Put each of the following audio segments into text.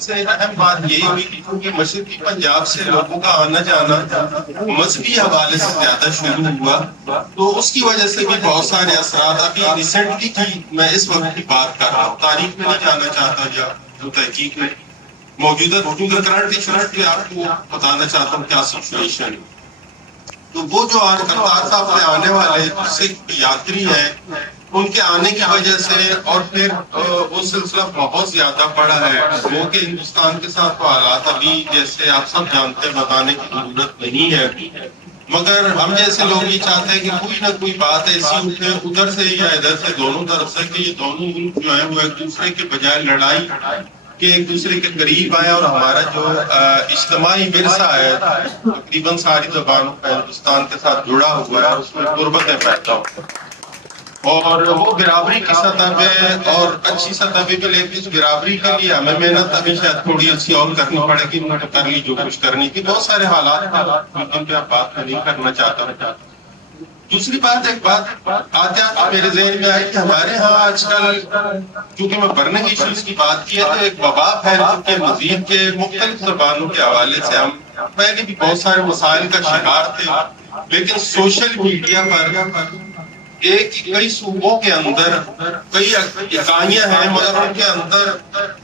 سے اہم بات یہی ہوئی کہ کیونکہ مشرقی پنجاب سے لوگوں کا آنا جانا مذہبی حوالے سے زیادہ شروع ہوا، تو اس کی وجہ سے بھی بہت سارے اثرات ابھی ریسنٹلی کی میں اس وقت کی بات کر رہا ہوں، تاریخ میں نہیں جانا چاہتا یا جو تحقیق میں موجودہ کرنٹ ایشوز پہ آپ کو بتانا چاہتا ہوں کیا سچویشن ہے۔ تو وہ جو آج کرتار صاحب سے آنے والے سکھ یاتری ہیں، ان کے آنے کی وجہ سے اور پھر وہ سلسلہ بہت زیادہ بڑا ہے، وہ کہ ہندوستان کے ساتھ تو حالات ابھی جیسے آپ سب جانتے ہیں بتانے کی ضرورت نہیں ہے، مگر ہم جیسے لوگ یہ چاہتے ہیں کہ کوئی نہ کوئی بات ایسی اٹھے ادھر سے یا ادھر سے دونوں طرف سے کہ یہ دونوں ملک جو ہے وہ ایک دوسرے کے بجائے لڑائی کہ ایک دوسرے کے قریب آئے، اور ہمارا جو اجتماعی ورثہ ہے تقریباً ساری زبانوں کا ہندوستان کے ساتھ جڑا ہوا ہے، اس میں غربتیں پیدا ہو اور وہ برابری کی سطح پہ اور اچھی سطح پہ، لیکن اس برابری کے لیے ہمیں محنت ابھی شاید تھوڑی اچھی اور کرنی پڑے گی، انہوں نے کر لی جو کچھ کرنی تھی، بہت سارے حالات جن پہ آپ بات نہیں کرنا چاہتا۔ دوسری بات آتے میرے ذہن میں آئی کہ ہمارے ہاں آج کل چونکہ میں برننگ ایشوز کی بات کی ہے تو ایک وبا پھیل چکی ہے مزید کے مختلف زبانوں کے حوالے سے، ہم پہلے بھی بہت سارے مسائل کا شکار تھے، لیکن سوشل میڈیا پر کئی صوبوں کے اندر کئی اکائیاں ہیں مگر ان کے اندر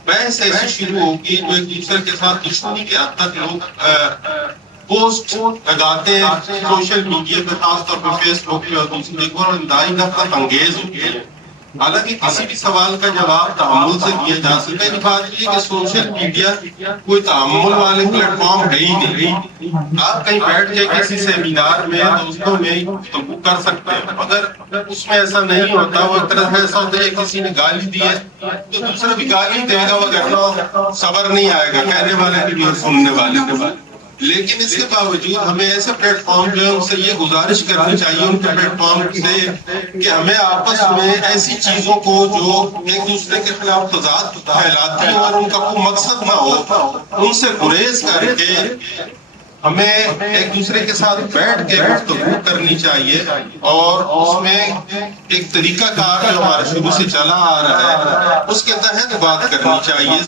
بحث ایسی شروع ہوگی جو ایک دوسرے کے ساتھ دشمنی کے حد تک لوگ پوسٹ لگاتے ہیں سوشل میڈیا پہ، خاص طور پہ فیس بک پہ اور دوسری اور انتہائی نفرت انگیز ہوتی ہے۔ حالانکہ کسی بھی سوال کا جواب تحمل سے دیا جا سکتا ہے، بات یہ کہ سوشل میڈیا کوئی تحمل والے پلیٹ فارم ہے ہی نہیں۔ آپ کہیں بیٹھ کے کسی سیمینار میں دوستوں میں گفتگو کر سکتے ہیں، مگر اس میں ایسا نہیں ہوتا، وہ ایک طرح سے ایسا ہوتا ہے کسی نے گالی دی ہے تو دوسرا بھی گالی دے گا، وہ کہنا صبر نہیں آئے گا کہنے والے کے بھی اور سننے والے کے بھی۔ لیکن اس کے باوجود ہمیں ایسے پلیٹ فارم جو ہے ان سے یہ گزارش کرنی چاہیے ان کے پلیٹ فارم سے کہ ہمیں آپس میں ایسی چیزوں کو جو ایک دوسرے کے خلاف تضاد پھیلاتی ہیں اور ان کا کوئی مقصد نہ ہو، ان سے گریز کر کے ہمیں ایک دوسرے کے ساتھ بیٹھ کے گفتگو کرنی چاہیے، اور اس میں ایک طریقہ کار جو ہمارا شروع سے چلا آ رہا ہے اس کے تحت بات کرنی چاہیے۔